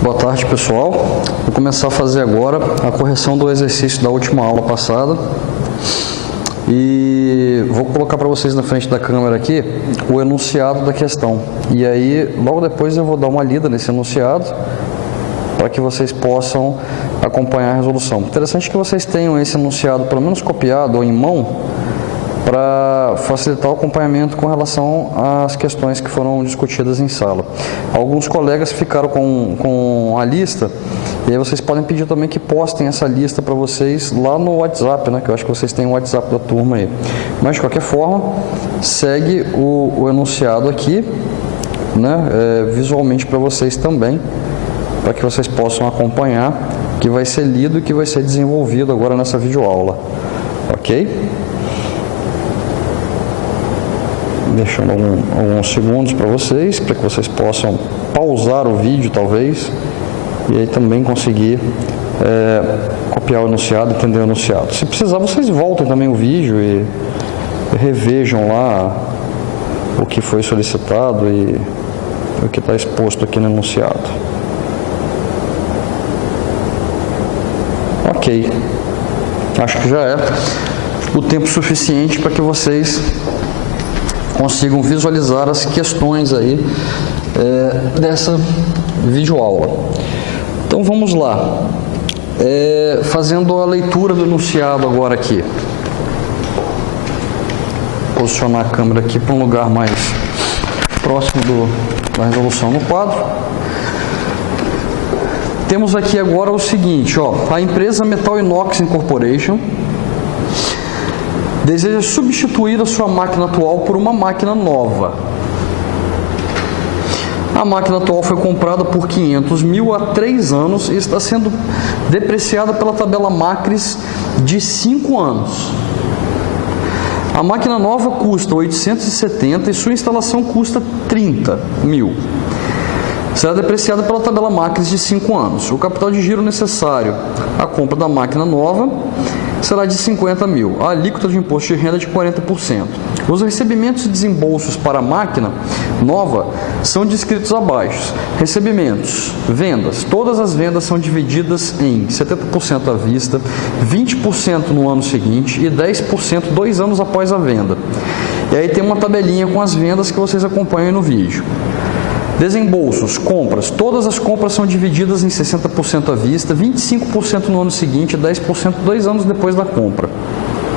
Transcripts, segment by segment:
Boa tarde, pessoal. Vou começar a fazer agora a correção do exercício da última aula passada. E vou colocar para vocês na frente da câmera aqui o enunciado da questão. E aí, logo depois eu vou dar uma lida nesse enunciado para que vocês possam acompanhar a resolução. Interessante que vocês tenham esse enunciado pelo menos copiado ou em mão para facilitar o acompanhamento com relação às questões que foram discutidas em sala. Alguns colegas ficaram com a lista, e aí vocês podem pedir também que postem essa lista para vocês lá no WhatsApp, né, que eu acho que vocês têm o WhatsApp da turma aí. Mas, de qualquer forma, segue o enunciado aqui, né, visualmente para vocês também, para que vocês possam acompanhar, que vai ser lido e que vai ser desenvolvido agora nessa videoaula. Ok? Deixando alguns segundos para vocês, para que vocês possam pausar o vídeo, talvez, e aí também conseguir copiar o enunciado, entender o enunciado. Se precisar, vocês voltem também o vídeo e revejam lá o que foi solicitado e o que está exposto aqui no enunciado. Ok. Acho que já é o tempo suficiente para que vocês consigam visualizar as questões aí dessa videoaula. Então vamos lá, fazendo a leitura do enunciado agora aqui. Posicionar a câmera aqui para um lugar mais próximo da resolução no quadro. Temos aqui agora o seguinte, ó, a empresa Metal Inox Incorporation deseja substituir a sua máquina atual por uma máquina nova. A máquina atual foi comprada por 500 mil há 3 anos e está sendo depreciada pela tabela Macris de 5 anos. A máquina nova custa 870 e sua instalação custa 30 mil. Será depreciada pela tabela Macris de 5 anos. O capital de giro necessário à compra da máquina nova será de 50 mil. A alíquota de imposto de renda é de 40%. Os recebimentos e desembolsos para a máquina nova são descritos abaixo. Recebimentos, vendas. Todas as vendas são divididas em 70% à vista, 20% no ano seguinte e 10% 2 anos após a venda. E aí tem uma tabelinha com as vendas que vocês acompanham no vídeo. Desembolsos, compras. Todas as compras são divididas em 60% à vista, 25% no ano seguinte e 10% 2 anos depois da compra.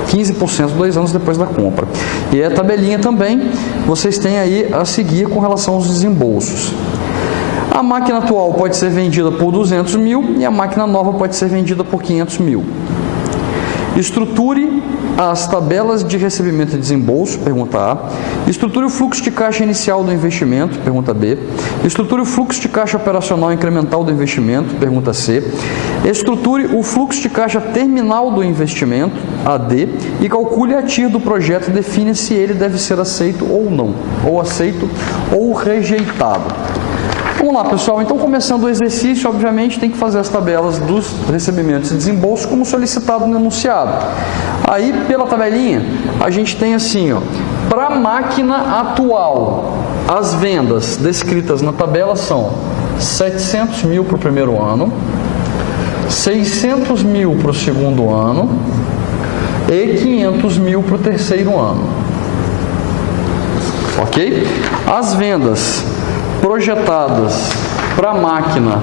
15% 2 anos depois da compra. E a tabelinha também vocês têm aí a seguir com relação aos desembolsos. A máquina atual pode ser vendida por 200 mil e a máquina nova pode ser vendida por 500 mil. Estruture as tabelas de recebimento e desembolso, pergunta A. Estruture o fluxo de caixa inicial do investimento, pergunta B. Estruture o fluxo de caixa operacional incremental do investimento, pergunta C. Estruture o fluxo de caixa terminal do investimento, AD. E calcule a TIR do projeto e define se ele deve ser aceito ou não, ou aceito ou rejeitado. Vamos lá, pessoal. Então, começando o exercício, obviamente, tem que fazer as tabelas dos recebimentos e desembolsos como solicitado no enunciado. Aí, pela tabelinha, a gente tem assim, ó, para a máquina atual, as vendas descritas na tabela são 700 mil para o primeiro ano, 600 mil para o segundo ano e 500 mil para o terceiro ano. Ok? As vendas projetadas para a máquina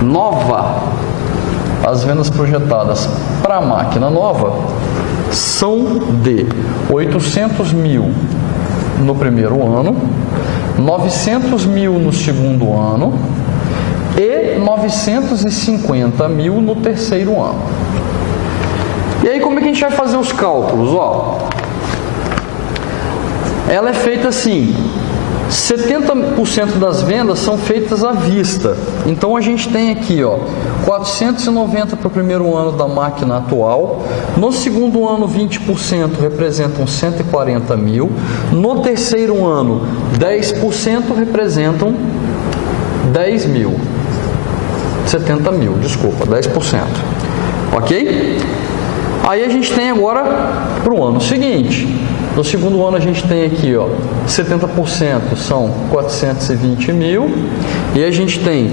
nova, as vendas projetadas para a máquina nova são de 800 mil no primeiro ano, 900 mil no segundo ano e 950 mil no terceiro ano. E aí, como é que a gente vai fazer os cálculos? Ó, ela é feita assim: 70% das vendas são feitas à vista. Então a gente tem aqui, ó, 490 para o primeiro ano da máquina atual. No segundo ano, 20% representam 140 mil. No terceiro ano, 10% representam 10 mil. 70 mil, desculpa, 10%. Ok? Aí a gente tem agora para o ano seguinte. No segundo ano a gente tem aqui, ó, 70% são 420 mil e a gente tem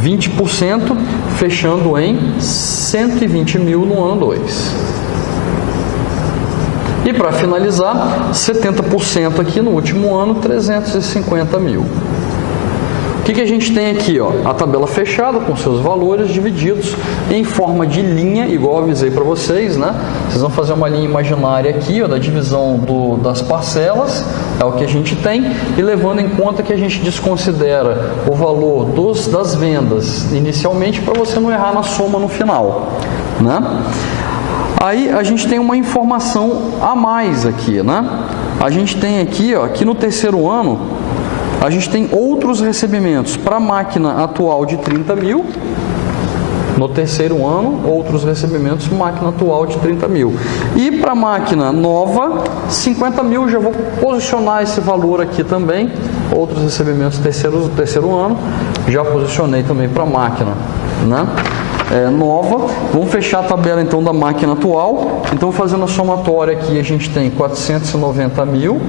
20% fechando em 120 mil no ano 2. E para finalizar, 70% aqui no último ano, 350 mil. O que a gente tem aqui? Ó? A tabela fechada com seus valores divididos em forma de linha, igual eu avisei para vocês, né? Vocês vão fazer uma linha imaginária aqui, ó, da divisão das parcelas, é o que a gente tem, e levando em conta que a gente desconsidera o valor das vendas inicialmente para você não errar na soma no final, né? Aí a gente tem uma informação a mais aqui, né? A gente tem aqui, ó, que no terceiro ano, a gente tem outros recebimentos para a máquina atual de 30 mil. No terceiro ano, outros recebimentos, máquina atual de 30 mil. E para a máquina nova, 50 mil, já vou posicionar esse valor aqui também. Outros recebimentos terceiro ano, já posicionei também para a máquina, né? Nova. Vamos fechar a tabela então da máquina atual. Então, fazendo a somatória aqui, a gente tem 490 mil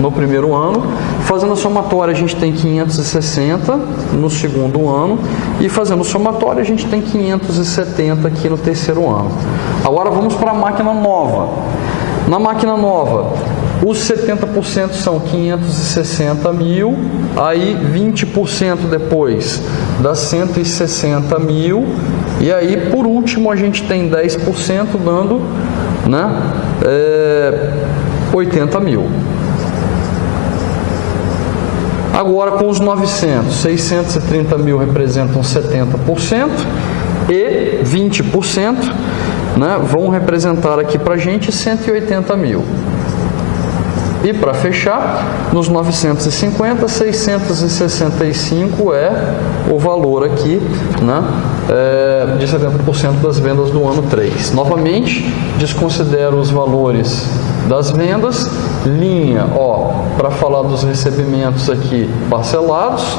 no primeiro ano. Fazendo a somatória, a gente tem 560 no segundo ano. E fazendo a somatória, a gente tem 570 aqui no terceiro ano. Agora vamos para a máquina nova. Na máquina nova, os 70% são 560 mil, aí 20% depois dá 160 mil, e aí por último a gente tem 10% dando, né, 80 mil. Agora com os 900, 630 mil representam 70% e 20%, né, vão representar aqui para a gente 180 mil. E para fechar, nos 950, 665 é o valor aqui, né, de 70% das vendas do ano 3. Novamente, desconsidero os valores das vendas, linha, ó, para falar dos recebimentos aqui parcelados.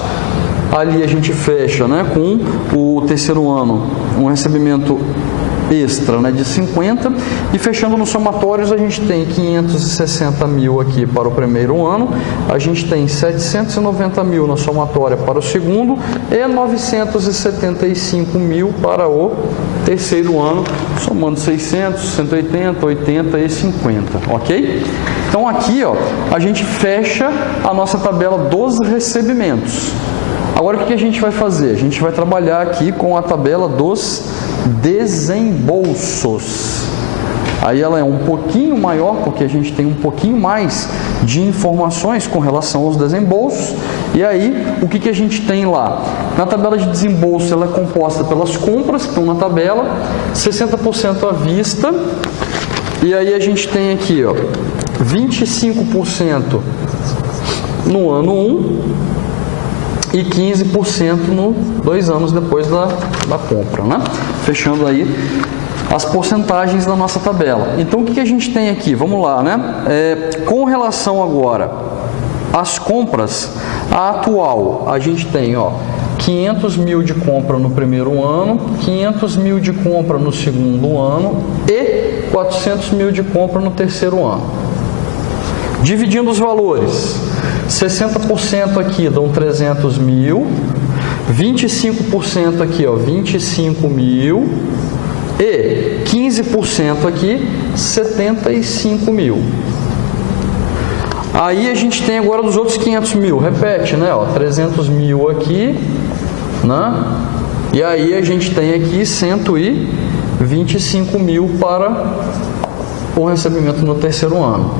Ali a gente fecha, né, com o terceiro ano, um recebimento extra, né, de 50, e fechando nos somatórios a gente tem 560 mil aqui para o primeiro ano, a gente tem 790 mil na somatória para o segundo e 975 mil para o terceiro ano, somando 600, 180, 80 e 50, ok? Então aqui, ó, a gente fecha a nossa tabela dos recebimentos. Agora o que a gente vai fazer? A gente vai trabalhar aqui com a tabela dos desembolsos. Aí ela é um pouquinho maior, porque a gente tem um pouquinho mais de informações com relação aos desembolsos. E aí, o que a gente tem lá? Na tabela de desembolso, ela é composta pelas compras, que estão na tabela, 60% à vista. E aí a gente tem aqui, ó, 25% no ano 1, e 15% no 2 anos depois da compra, né? Fechando aí as porcentagens da nossa tabela. Então, o que a gente tem aqui? Vamos lá, né? Com relação agora às compras, a atual, a gente tem, ó, 500 mil de compra no primeiro ano, 500 mil de compra no segundo ano e 400 mil de compra no terceiro ano. Dividindo os valores, 60% aqui dão 300 mil, 25% aqui, ó, 25 mil e 15% aqui, 75 mil. Aí a gente tem agora dos outros 500 mil, repete, né, ó, 300 mil aqui, né, e aí a gente tem aqui 125 mil para o recebimento no terceiro ano.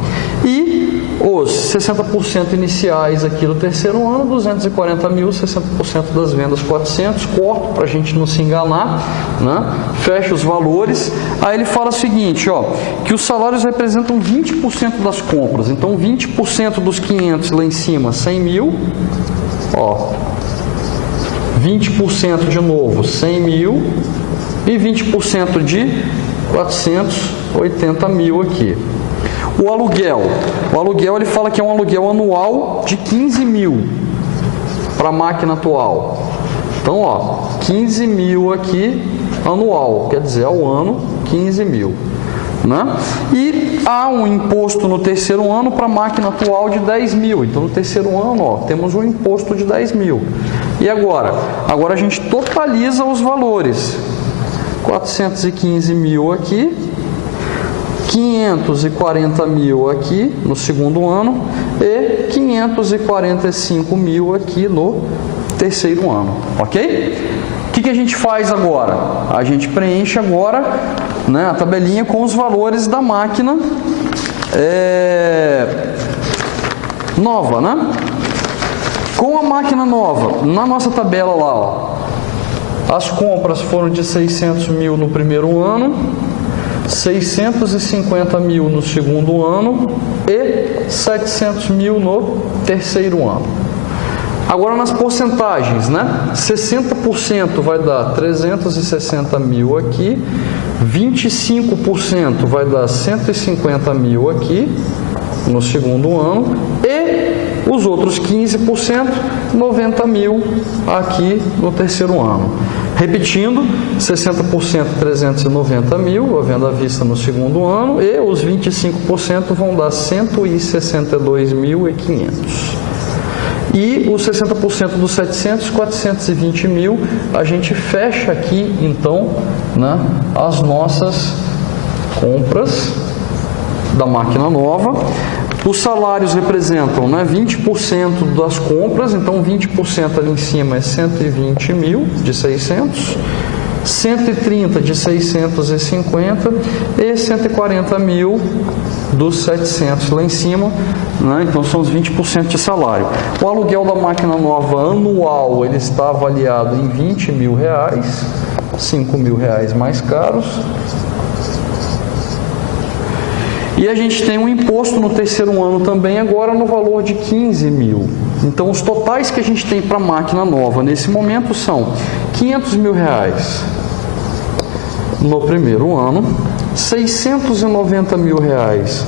E os 60% iniciais aqui do terceiro ano, 240 mil, 60% das vendas, 400, corto para a gente não se enganar, né? Fecha os valores. Aí ele fala o seguinte, ó, que os salários representam 20% das compras, então 20% dos 500 lá em cima, 100 mil, ó, 20% de novo, 100 mil e 20% de 480 mil aqui. O aluguel ele fala que é um aluguel anual de 15 mil para a máquina atual. Então, ó, 15 mil aqui anual, quer dizer, ao ano, 15 mil. né? E há um imposto no terceiro ano para a máquina atual de 10 mil. Então, no terceiro ano, ó, temos um imposto de 10 mil. E agora? Agora a gente totaliza os valores. 415 mil aqui, 540 mil aqui no segundo ano e 545 mil aqui no terceiro ano, ok? O que a gente faz agora? A gente preenche agora, né, a tabelinha com os valores da máquina nova, né? Com a máquina nova, na nossa tabela lá, ó, as compras foram de 600 mil no primeiro ano, 650 mil no segundo ano e 700 mil no terceiro ano. Agora nas porcentagens, né? 60% vai dar 360 mil aqui, 25% vai dar 150 mil aqui no segundo ano e os outros 15%, 90 mil aqui no terceiro ano. Repetindo, 60% 390 mil, a venda à vista no segundo ano, e os 25% vão dar 162.500. E os 60% dos 700, 420 mil, a gente fecha aqui, então, né, as nossas compras da máquina nova. Os salários representam, né, 20% das compras, então 20% ali em cima é 120 mil de 600, 130 de 650 e 140 mil dos 700 lá em cima, né? Então são os 20% de salário. O aluguel da máquina nova anual, ele está avaliado em 20 mil reais, 5 mil reais mais caros. E a gente tem um imposto no terceiro ano também, agora no valor de 15 mil. Então, os totais que a gente tem para a máquina nova nesse momento são 500 mil reais no primeiro ano, 690 mil reais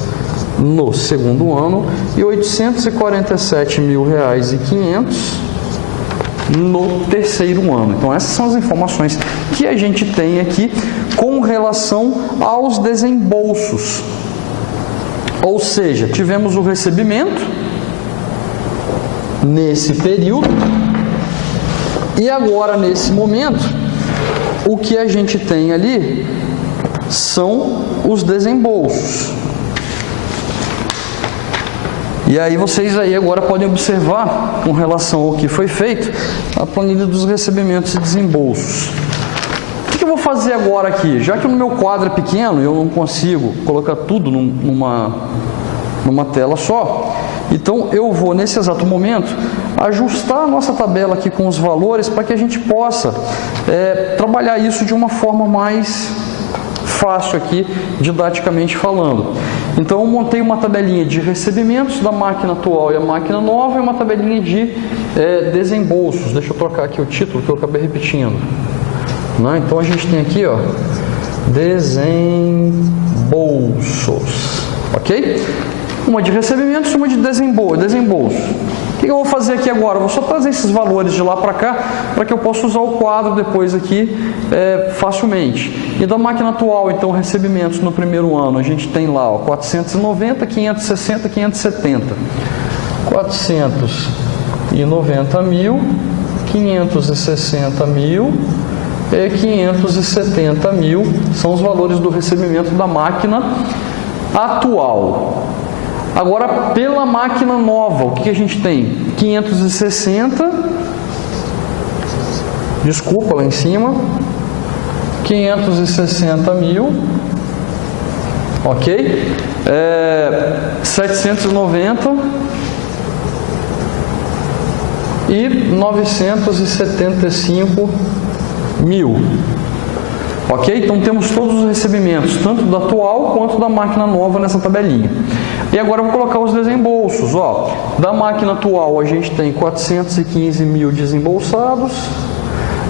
no segundo ano e 847 mil reais e 500 no terceiro ano. Então, essas são as informações que a gente tem aqui com relação aos desembolsos. Ou seja, tivemos o recebimento nesse período e agora, nesse momento, o que a gente tem ali são os desembolsos. E aí vocês aí agora podem observar, com relação ao que foi feito, a planilha dos recebimentos e desembolsos. O que eu vou fazer agora aqui? Já que no meu quadro é pequeno, eu não consigo colocar tudo numa tela só, então eu vou, nesse exato momento, ajustar a nossa tabela aqui com os valores para que a gente possa trabalhar isso de uma forma mais fácil aqui, didaticamente falando. Então eu montei uma tabelinha de recebimentos da máquina atual e a máquina nova e uma tabelinha de desembolsos. Deixa eu trocar aqui o título que eu acabei repetindo. Né? Então a gente tem aqui, ó, desembolsos, ok? Uma de recebimentos e uma de desembolso. O que eu vou fazer aqui agora? Eu vou só trazer esses valores de lá para cá, para que eu possa usar o quadro depois aqui facilmente. E da máquina atual, então, recebimentos no primeiro ano, a gente tem lá, ó, 490, 560, 570. 490 mil, 560 mil e 570 mil são os valores do recebimento da máquina atual. Agora, pela máquina nova, o que a gente tem? 560, desculpa, lá em cima, 560 mil, ok? 790 e 975 mil. Ok? Então temos todos os recebimentos, tanto da atual quanto da máquina nova nessa tabelinha. E agora eu vou colocar os desembolsos. Ó, da máquina atual a gente tem 415 mil desembolsados,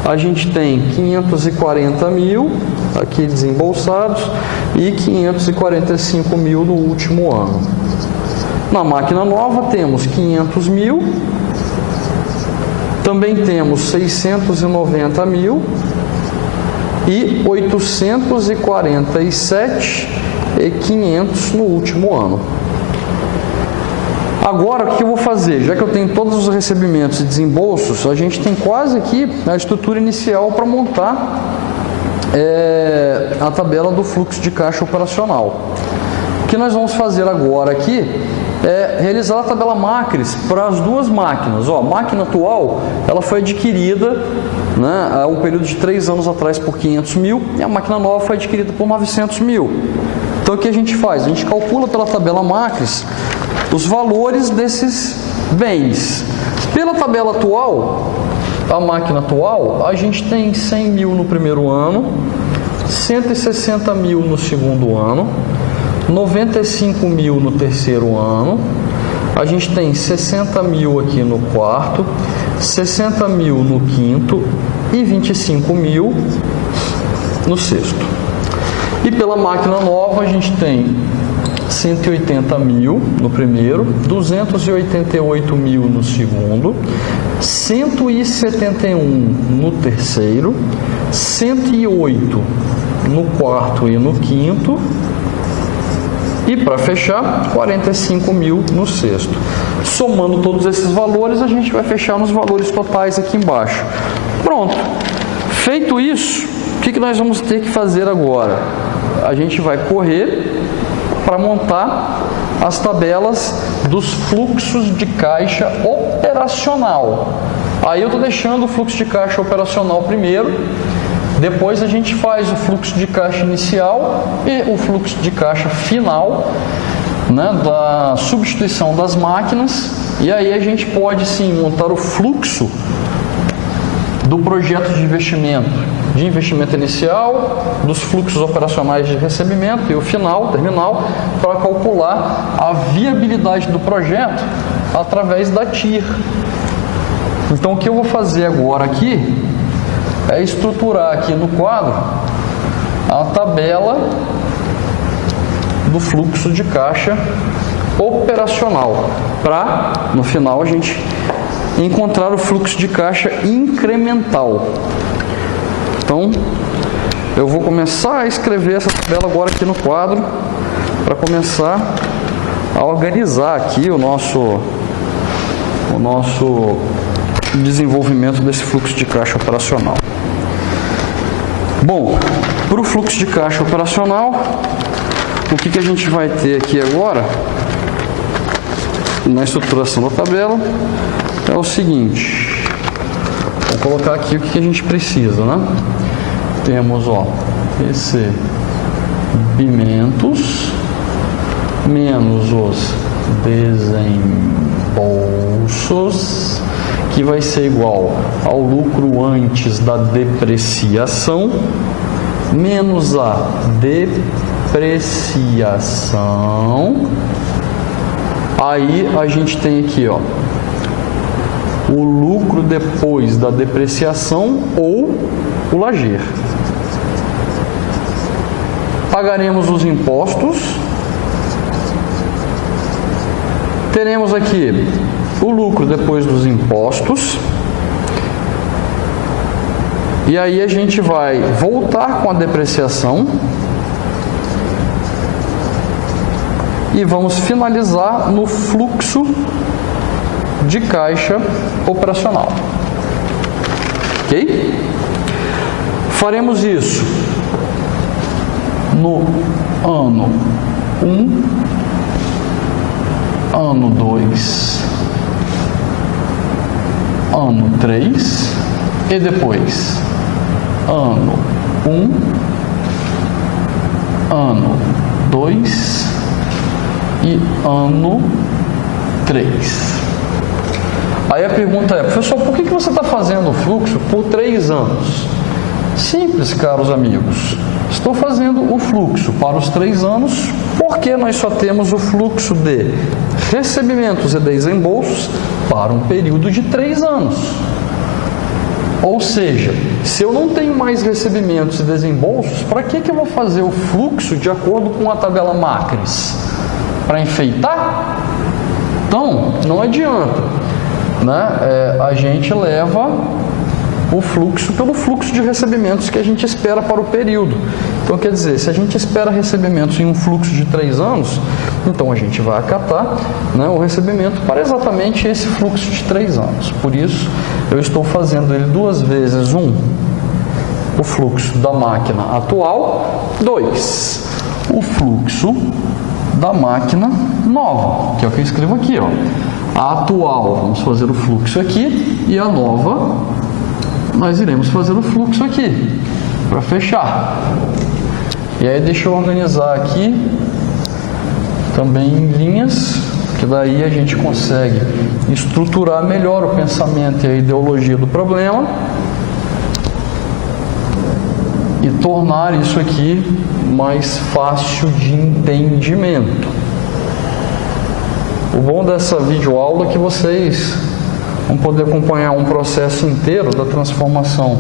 a gente tem 540 mil aqui desembolsados e 545 mil no último ano. Na máquina nova temos 500 mil, também temos 690 mil e 847 e 500 no último ano. Agora, o que eu vou fazer? Já que eu tenho todos os recebimentos e desembolsos, a gente tem quase aqui a estrutura inicial para montar a tabela do fluxo de caixa operacional. O que nós vamos fazer agora aqui é realizar a tabela macris para as duas máquinas. A máquina atual ela foi adquirida, né, há um período de 3 anos atrás por 500 mil e a máquina nova foi adquirida por 900 mil. Então o que a gente faz? A gente calcula pela tabela macris os valores desses bens. Pela tabela atual, a máquina atual, a gente tem 100 mil no primeiro ano, 160 mil no segundo ano, 95 mil no terceiro ano, a gente tem 60 mil aqui no quarto, 60 mil no quinto e 25 mil no sexto. E pela máquina nova a gente tem 180 mil no primeiro, 288 mil no segundo, 171 no terceiro, 108 no quarto e no quinto e, para fechar, 45 mil no sexto. Somando todos esses valores, a gente vai fechar nos valores totais aqui embaixo. Pronto. Feito isso, o que nós vamos ter que fazer agora? A gente vai correr para montar as tabelas dos fluxos de caixa operacional. Aí eu estou deixando o fluxo de caixa operacional primeiro, depois a gente faz o fluxo de caixa inicial e o fluxo de caixa final, né, da substituição das máquinas, e aí a gente pode sim montar o fluxo do projeto de investimento inicial, dos fluxos operacionais de recebimento e o final, terminal, para calcular a viabilidade do projeto através da TIR. Então o que eu vou fazer agora aqui é estruturar aqui no quadro a tabela do fluxo de caixa operacional, para no final a gente encontrar o fluxo de caixa incremental. Então, eu vou começar a escrever essa tabela agora aqui no quadro, para começar a organizar aqui o nosso desenvolvimento desse fluxo de caixa operacional. Bom, para o fluxo de caixa operacional, o que a gente vai ter aqui agora, na estruturação da tabela, é o seguinte. Vou colocar aqui o que a gente precisa, né? Temos, recebimentos menos os desembolsos, que vai ser igual ao lucro antes da depreciação menos a depreciação. Aí a gente tem aqui, o lucro depois da depreciação ou o lajer. Pagaremos os impostos. Teremos aqui o lucro depois dos impostos. E aí a gente vai voltar com a depreciação. E vamos finalizar no fluxo de caixa operacional. Ok? Faremos isso no ano 1, ano 2, ano 3 e depois ano 1, ano 2 e ano 3. Aí a pergunta é, professor, por que você está fazendo o fluxo por 3 anos? Simples, caros amigos. Estou fazendo o fluxo para os 3 anos porque nós só temos o fluxo de recebimentos e desembolsos para um período de 3 anos. Ou seja, se eu não tenho mais recebimentos e desembolsos, para que eu vou fazer o fluxo de acordo com a tabela macris? Para enfeitar? Então, não adianta. A gente leva o fluxo pelo fluxo de recebimentos que a gente espera para o período. Então, quer dizer, se a gente espera recebimentos em um fluxo de 3 anos, então a gente vai acatar, né, o recebimento para exatamente esse fluxo de 3 anos. Por isso, eu estou fazendo ele 2 vezes 1, o fluxo da máquina atual, 2, o fluxo da máquina nova, que é o que eu escrevo aqui, ó. A atual, vamos fazer o fluxo aqui, e a nova, nós iremos fazer o fluxo aqui, para fechar. E aí deixa eu organizar aqui, também em linhas, que daí a gente consegue estruturar melhor o pensamento e a ideologia do problema, e tornar isso aqui mais fácil de entendimento. O bom dessa videoaula é que vocês vão poder acompanhar um processo inteiro da transformação,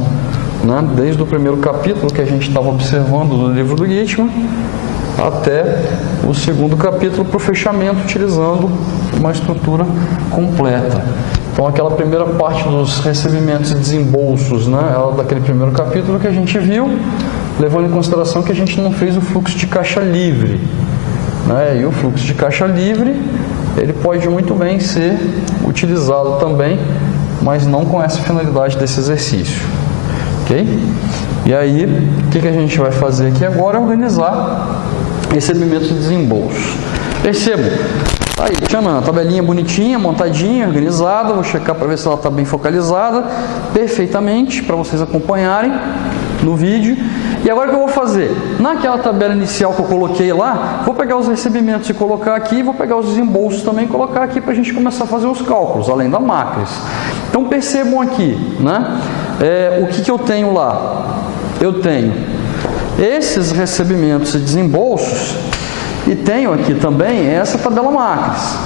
né? Desde o primeiro capítulo que a gente estava observando do livro do Gitman até o segundo capítulo para o fechamento, utilizando uma estrutura completa. Então, aquela primeira parte dos recebimentos e desembolsos, né, daquele primeiro capítulo que a gente viu, levando em consideração que a gente não fez o fluxo de caixa livre, né, e o fluxo de caixa livre, ele pode muito bem ser utilizado também, mas não com essa finalidade desse exercício, ok? E aí, o que a gente vai fazer aqui agora é organizar recebimentos e desembolsos. Percebam, aí, tchanã, tabelinha bonitinha, montadinha, organizada, vou checar para ver se ela está bem focalizada, perfeitamente, para vocês acompanharem no vídeo. E agora o que eu vou fazer? Naquela tabela inicial que eu coloquei lá, vou pegar os recebimentos e colocar aqui, vou pegar os desembolsos também e colocar aqui para a gente começar a fazer os cálculos, além da macris. Então percebam aqui, né? O que eu tenho lá? Eu tenho esses recebimentos e desembolsos e tenho aqui também essa tabela macris.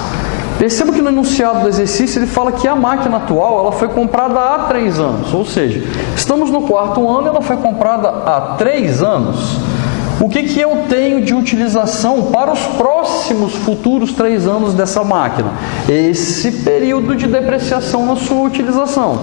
Perceba que no enunciado do exercício ele fala que a máquina atual ela foi comprada há 3 anos, ou seja, estamos no 4º ano e ela foi comprada há 3 anos. O que eu tenho de utilização para os próximos futuros 3 anos dessa máquina? Esse período de depreciação na sua utilização.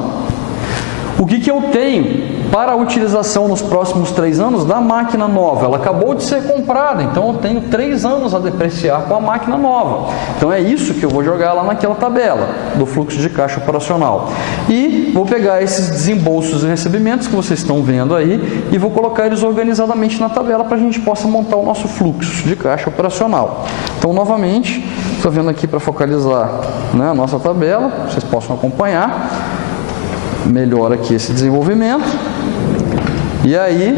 O que eu tenho para a utilização nos próximos 3 anos da máquina nova? Ela acabou de ser comprada, então eu tenho 3 anos a depreciar com a máquina nova. Então é isso que eu vou jogar lá naquela tabela do fluxo de caixa operacional. E vou pegar esses desembolsos e recebimentos que vocês estão vendo aí e vou colocar eles organizadamente na tabela para a gente possa montar o nosso fluxo de caixa operacional. Então, novamente, estou vendo aqui para focalizar, né, a nossa tabela, vocês possam acompanhar melhor aqui esse desenvolvimento. E aí,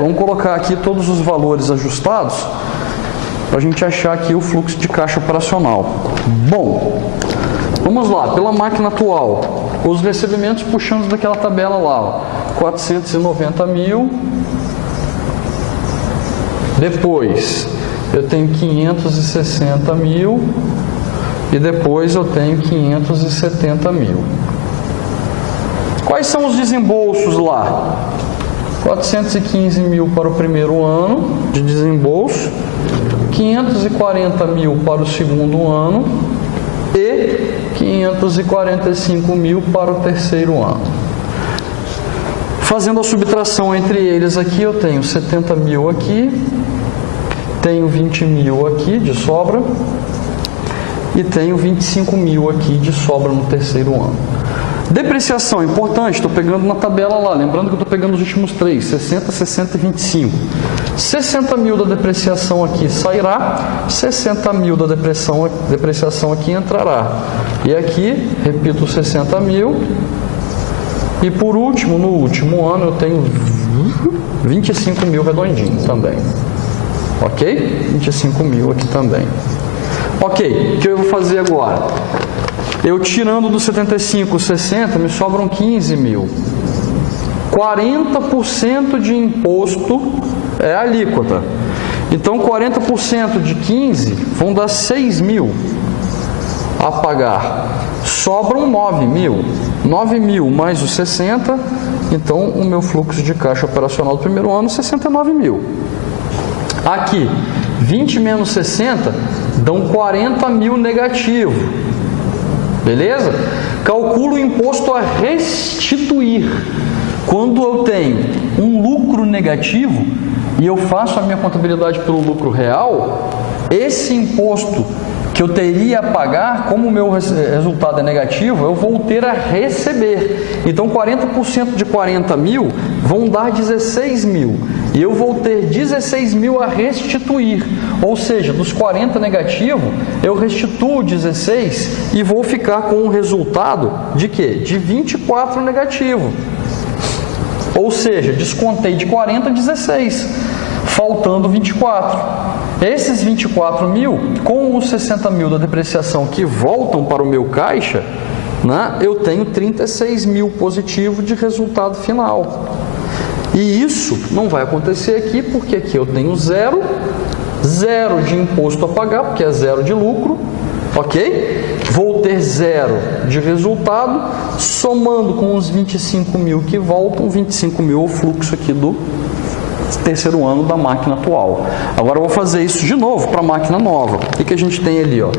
vamos colocar aqui todos os valores ajustados para a gente achar aqui o fluxo de caixa operacional. Bom, vamos lá, pela máquina atual, os recebimentos puxando daquela tabela lá, ó, 490 mil, depois eu tenho 560 mil e depois eu tenho 570 mil. Quais são os desembolsos lá? 415 mil para o primeiro ano de desembolso, 540 mil para o segundo ano e 545 mil para o terceiro ano. Fazendo a subtração entre eles aqui, eu tenho 70 mil aqui, tenho 20 mil aqui de sobra e tenho 25 mil aqui de sobra no terceiro ano. Depreciação, importante, estou pegando na tabela lá, lembrando que eu estou pegando os últimos 3, 60, 60 e 25. 60 mil da depreciação aqui sairá, 60 mil da depreciação aqui entrará. E aqui, repito, 60 mil. E por último, no último ano, eu tenho 25 mil redondinho também. Ok? 25 mil aqui também. Ok, o que eu vou fazer agora? Eu tirando dos 75, 60, me sobram 15 mil. 40% de imposto é a alíquota. Então, 40% de 15 vão dar 6 mil a pagar. Sobram 9 mil. 9 mil mais os 60, então o meu fluxo de caixa operacional do primeiro ano, 69 mil. Aqui, 20 menos 60 dão 40 mil negativo. Beleza? Calculo o imposto a restituir. Quando eu tenho um lucro negativo e eu faço a minha contabilidade pelo lucro real, esse imposto que eu teria a pagar, como o meu resultado é negativo, eu vou ter a receber. Então, 40% de 40 mil vão dar 16 mil. E eu vou ter 16 mil a restituir. Ou seja, dos 40 negativo, eu restituo 16 e vou ficar com um resultado de quê? De 24 negativo. Ou seja, descontei de 40 16, faltando 24. Esses 24 mil, com os 60 mil da depreciação que voltam para o meu caixa, né, eu tenho 36 mil positivo de resultado final. E isso não vai acontecer aqui, porque aqui eu tenho zero de imposto a pagar, porque é zero de lucro, ok? Vou ter zero de resultado, somando com os 25 mil que voltam, 25 mil o fluxo aqui do terceiro ano da máquina atual. Agora eu vou fazer isso de novo para a máquina nova. O que a gente tem ali? Ó?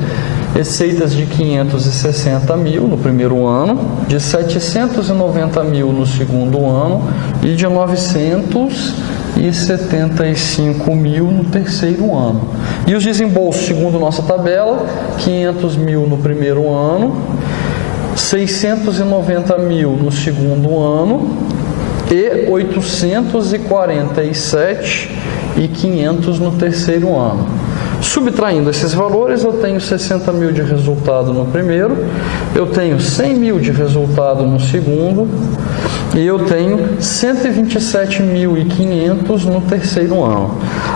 Receitas de 560 mil no primeiro ano, de 790 mil no segundo ano e de 975 mil no terceiro ano. E os desembolsos, segundo nossa tabela, 500 mil no primeiro ano, 690 mil no segundo ano e 847.500 no terceiro ano. Subtraindo esses valores, eu tenho 60 mil de resultado no primeiro, eu tenho 100 mil de resultado no segundo e eu tenho 127.500 no terceiro ano.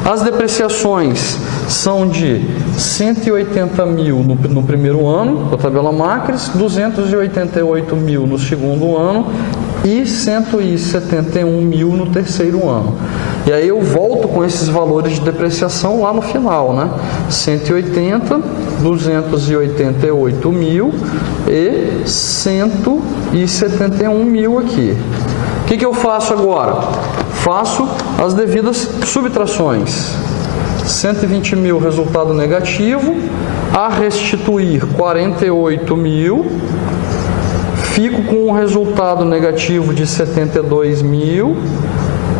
As depreciações são de 180 mil no primeiro ano, da tabela Macris, 288 mil no segundo ano e 171 mil no terceiro ano. E aí eu volto com esses valores de depreciação lá no final, né? 180, 288 mil e 171 mil aqui. O que eu faço agora? Faço as devidas subtrações. 120 mil resultado negativo, a restituir 48 mil, fico com um resultado negativo de 72 mil,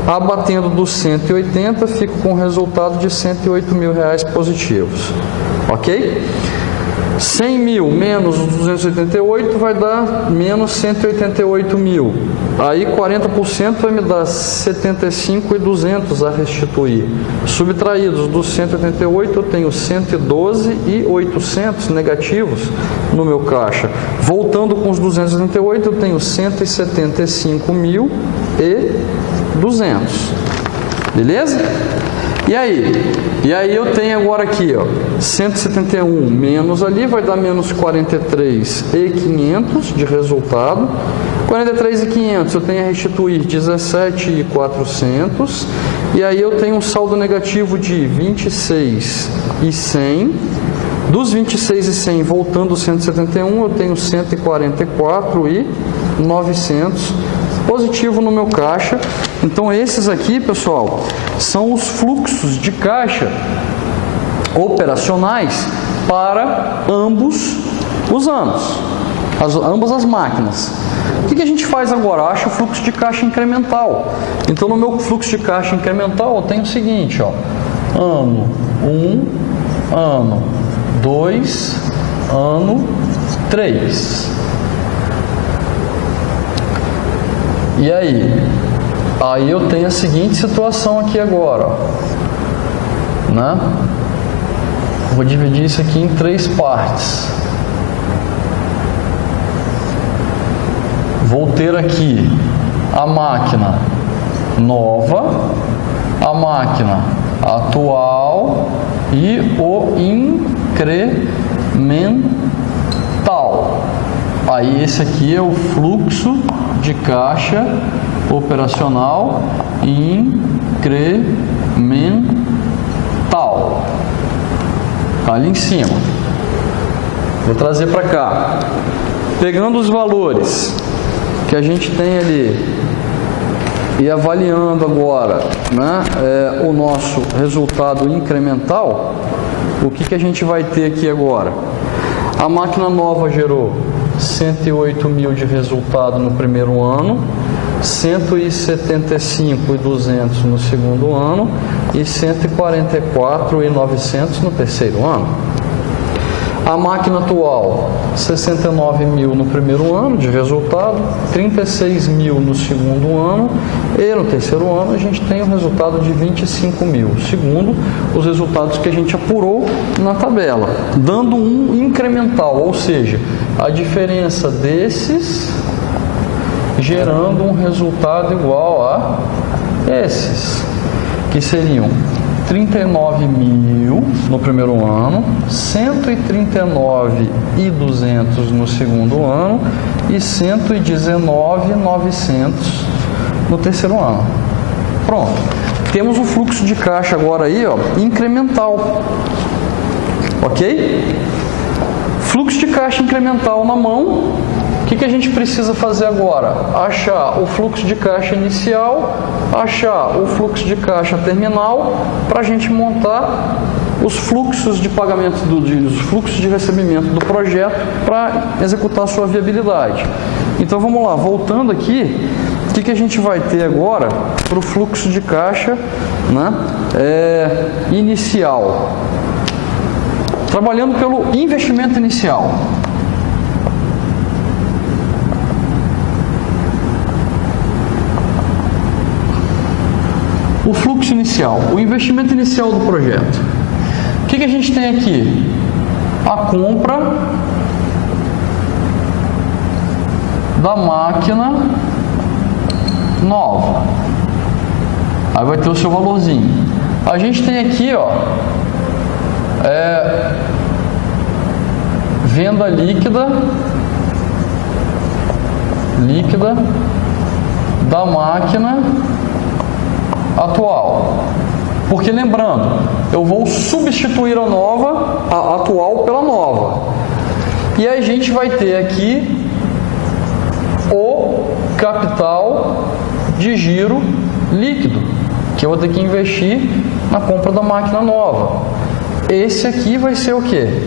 abatendo dos 180, fico com um resultado de 108 mil reais positivos, ok? 100 mil menos os 288 vai dar menos 188 mil. Aí 40% vai me dar 75.200 a restituir. Subtraídos dos 188, eu tenho 112.800 negativos no meu caixa. Voltando com os 288, eu tenho 175.200. Beleza? E aí eu tenho agora aqui, ó, 171 menos ali, vai dar menos 43.500 de resultado. 43.500 eu tenho a restituir 17.400. E aí eu tenho um saldo negativo de 26.100. Dos 26.100 voltando 171, eu tenho 144.900 positivo no meu caixa. Então esses aqui, pessoal, são os fluxos de caixa operacionais para ambos os anos, ambas as máquinas. O que a gente faz agora? Acha o fluxo de caixa incremental. Então no meu fluxo de caixa incremental eu tenho o seguinte, ó, ano 1, ano 2, ano 3. E aí eu tenho a seguinte situação aqui agora, ó, né? Vou dividir isso aqui em 3 partes. Vou ter aqui a máquina nova, a máquina atual e o incremental. Aí esse aqui é o fluxo de caixa operacional incremental. Tá ali em cima. Vou trazer para cá. Pegando os valores que a gente tem ali e avaliando agora, né, o nosso resultado incremental, o que a gente vai ter aqui agora? A máquina nova gerou 108 mil de resultado no primeiro ano, 175.200 no segundo ano e 144.900 no terceiro ano. A máquina atual, 69 mil no primeiro ano de resultado, 36 mil no segundo ano e no terceiro ano a gente tem um resultado de 25 mil, segundo os resultados que a gente apurou na tabela, dando um incremental, ou seja, a diferença desses gerando um resultado igual a esses, que seriam 39 mil no primeiro ano, 139.200 no segundo ano e 119.900 no terceiro ano. Pronto. Temos um fluxo de caixa agora aí, ó, incremental. Ok? Fluxo de caixa incremental na mão. O que a gente precisa fazer agora? Achar o fluxo de caixa inicial, achar o fluxo de caixa terminal, para a gente montar os fluxos de pagamento, os fluxos de recebimento do projeto para executar a sua viabilidade. Então vamos lá, voltando aqui, o que a gente vai ter agora para o fluxo de caixa, né, inicial? Trabalhando pelo investimento inicial. O fluxo inicial, o investimento inicial do projeto. O que a gente tem aqui? A compra da máquina nova. Aí vai ter o seu valorzinho. A gente tem aqui, ó, venda líquida da máquina atual. Porque lembrando, eu vou substituir a atual pela nova. E aí a gente vai ter aqui o capital de giro líquido, que eu vou ter que investir na compra da máquina nova. Esse aqui vai ser o quê?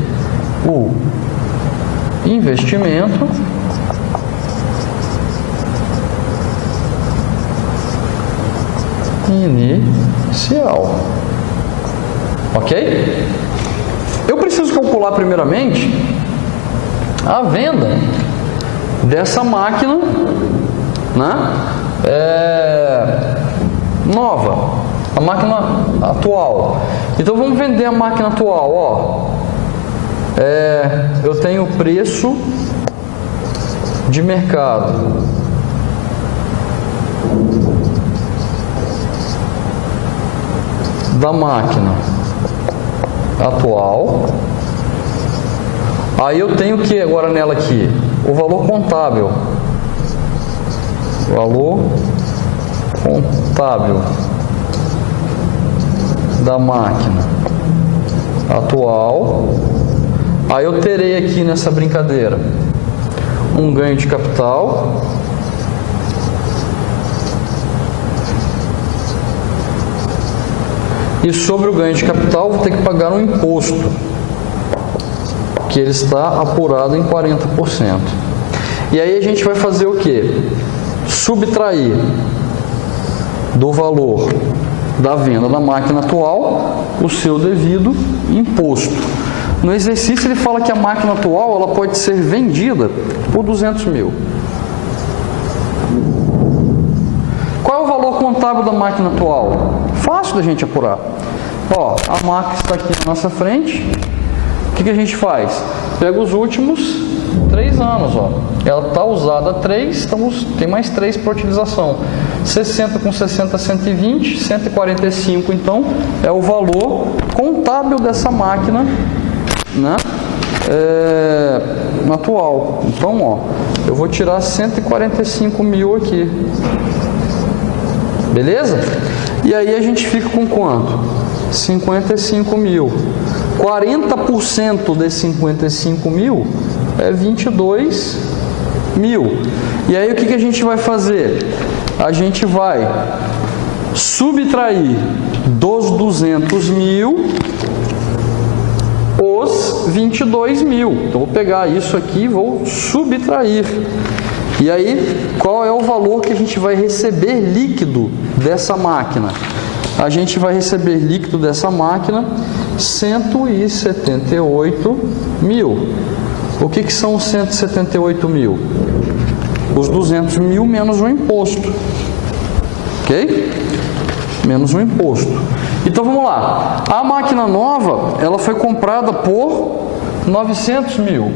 O investimento inicial. Ok? Eu preciso calcular primeiramente a venda dessa máquina, né, nova, a máquina atual. Então vamos vender a máquina atual, ó. Eu tenho o preço de mercado da máquina atual. Aí eu tenho o que agora nela aqui? O valor contábil. Valor contábil da máquina atual. Aí eu terei aqui nessa brincadeira um ganho de capital, e sobre o ganho de capital vou ter que pagar um imposto, que ele está apurado em 40%. E aí a gente vai fazer o que? Subtrair do valor da venda da máquina atual o seu devido imposto. No exercício ele fala que a máquina atual ela pode ser vendida por 200 mil. Qual é o valor contábil da máquina atual? Fácil da gente apurar. Ó, a máquina está aqui na nossa frente. O que a gente faz? Pega os últimos 3 anos, ó. Ela está usada 3, tem mais 3 para utilização. 60 com 60, 120, 145, então, é o valor contábil dessa máquina, né, atual. Então, ó, eu vou tirar 145 mil aqui. Beleza? E aí a gente fica com quanto? 55 mil. 40% desses 55 mil é 22 mil. E aí o que a gente vai fazer? A gente vai subtrair dos 200 mil os 22 mil. Então, vou pegar isso aqui e vou subtrair. E aí, qual é o valor que a gente vai receber líquido dessa máquina? A gente vai receber líquido dessa máquina 178 mil. O que são os 178 mil? Os 200 mil menos o imposto. Ok? Menos o imposto. Então, vamos lá. A máquina nova, ela foi comprada por 900 mil.